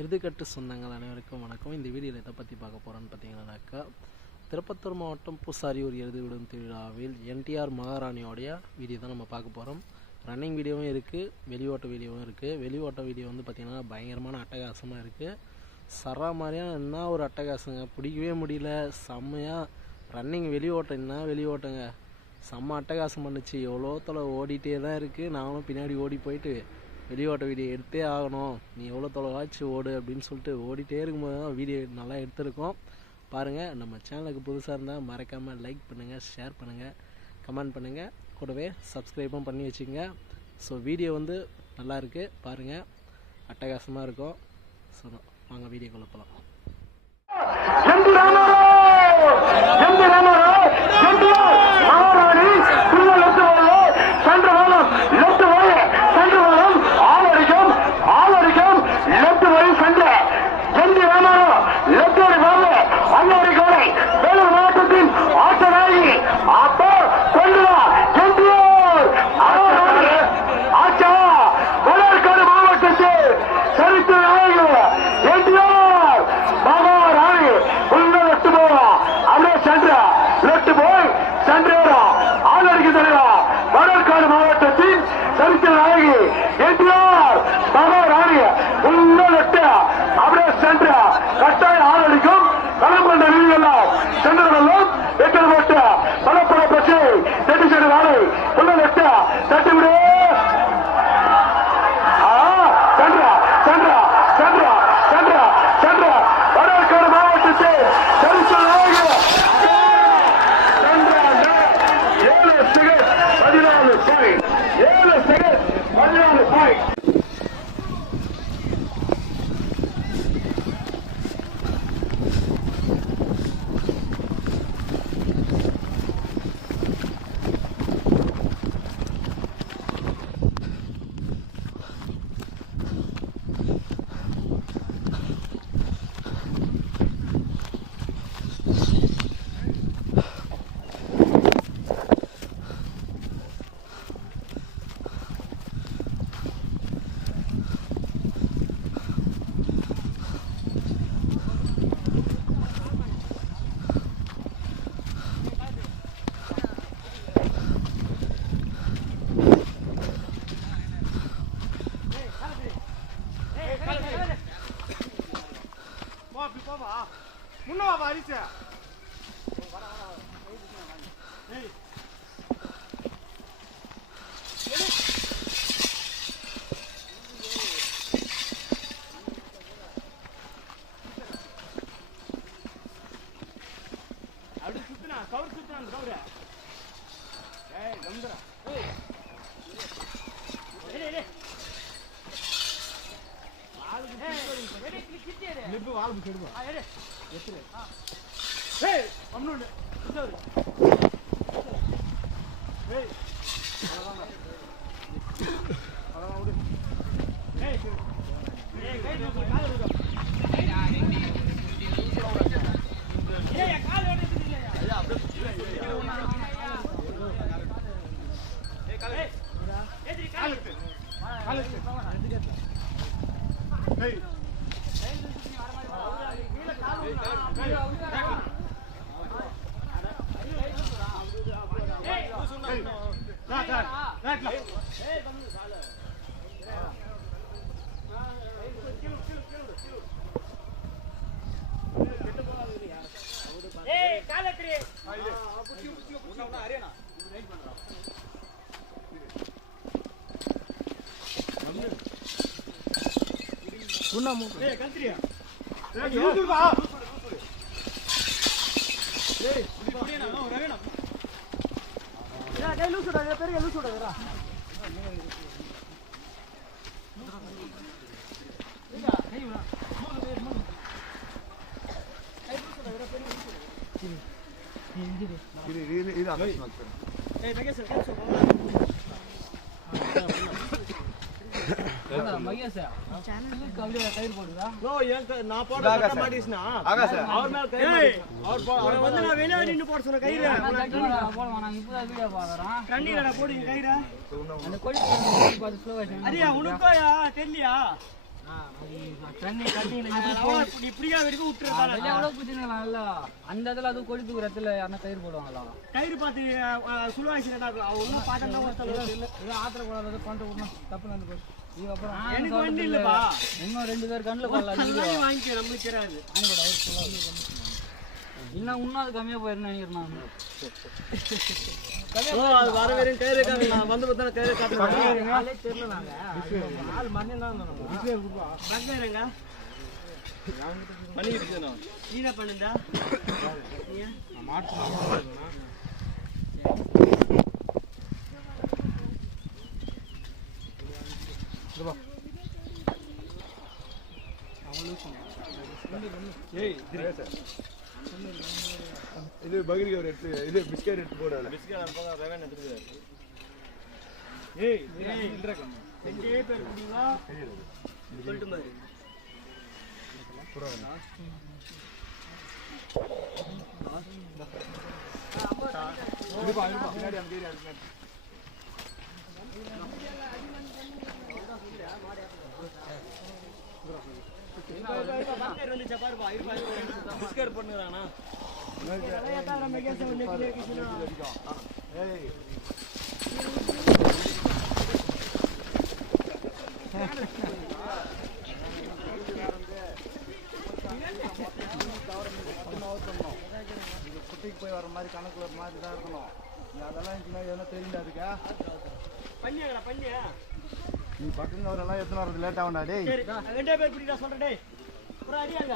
எருதுகட்டு சொந்தங்கள் அனைவருக்கும் வணக்கம். இந்த வீடியோவில் எதை பற்றி பார்க்க போகிறோன்னு பார்த்தீங்கன்னாக்கா, திருப்பத்தூர் மாவட்டம் பூசாரியூர் எருது விடும் திருவிழாவில் என்டிஆர் மகாராணியோடைய வீடியோ தான் நம்ம பார்க்க போகிறோம். ரன்னிங் வீடியோவும் இருக்குது, வெளியோட்ட வீடியோவும் இருக்குது. வெளியோட்ட வீடியோ வந்து பார்த்திங்கன்னா பயங்கரமான அட்டகாசமாக இருக்குது. சரா மாதிரியான என்ன ஒரு அட்டகாசங்க, பிடிக்கவே முடியல. செம்மையாக ரன்னிங் வெளியோட்டம் என்ன வெளியோட்டங்க, செம்ம அட்டகாசம் பண்ணுச்சு. எவ்வளோ தொலை ஓடிட்டே தான் இருக்குது. நானும் பின்னாடி ஓடி போயிட்டு வெளியோட்ட வீடியோ எடுத்தே ஆகணும், நீ எவ்வளோ தொலைவாச்சு ஓடு அப்படின்னு சொல்லிட்டு ஓடிட்டே இருக்கும்போது தான் வீடியோ நல்லா எடுத்திருக்கோம். பாருங்கள், நம்ம சேனலுக்கு புதுசாக இருந்தால் மறக்காமல் லைக் பண்ணுங்கள், ஷேர் பண்ணுங்கள், கமெண்ட் பண்ணுங்கள், கூடவே சப்ஸ்கிரைபும் பண்ணி வச்சுக்கோங்க. ஸோ வீடியோ வந்து நல்லா இருக்குது, பாருங்கள், அட்டகாசமாக இருக்கும். ஸோ வாங்க வீடியோக்குள்ள போகலாம். அந்த இடத்துல அது கொடி தூக்குற இடத்துல யாருன்னா கயிறு போடுவாங்களா? கயிறு பார்த்து சுழுவாசி ஆத்திர கூடாது கொண்டு விடணும் தப்பு நடந்து போய் எனக்கு வண்டி இல்லப்பா. இன்னும் 2 பேர் கண்ணில் போடலாம். வாங்கிக்க நம்மளுக்கு தெரியாது. இன்னும் அது கம்மியா போயிருன்னு நினைக்கிறேன். அது வர வரையும் கயிறு காட்டலாம். வந்து பார்த்தா கயிறு காட்டலாம். தெரியல நாங்க ஆள் மண்ணி தான் பக்கங்க பண்ணிக்கிட்டு இருக்கேன். நீ என்ன பண்ணுடா? இது பகிரி ஒரு எடுத்து இது பிஸ்கட் எடுத்து போடல. ஏய் இல்லற கண்ணு. ரெண்டே பேர் குடிவா. சொல்லிட்டு மாதிரி. புறவனா. இருப்பா பின்னாடி அந்த ஏரியா இருக்கு. பிஸ்கட் பண்ணுறானா? குட்டிக்கு போய் வர மாதிரி கணக்குல ஒரு மாதிரி தான் இருக்கணும். அதெல்லாம் எதுனா தெரிஞ்சாதுக்கா பண்ணியா நீ பக்கங்க வரலாம் எத்தனை வரது லேட் ஆகும்டா டேய். 2 பேர் பிடிடா சொல்றேன் டேய். ஒரு அடியாங்க.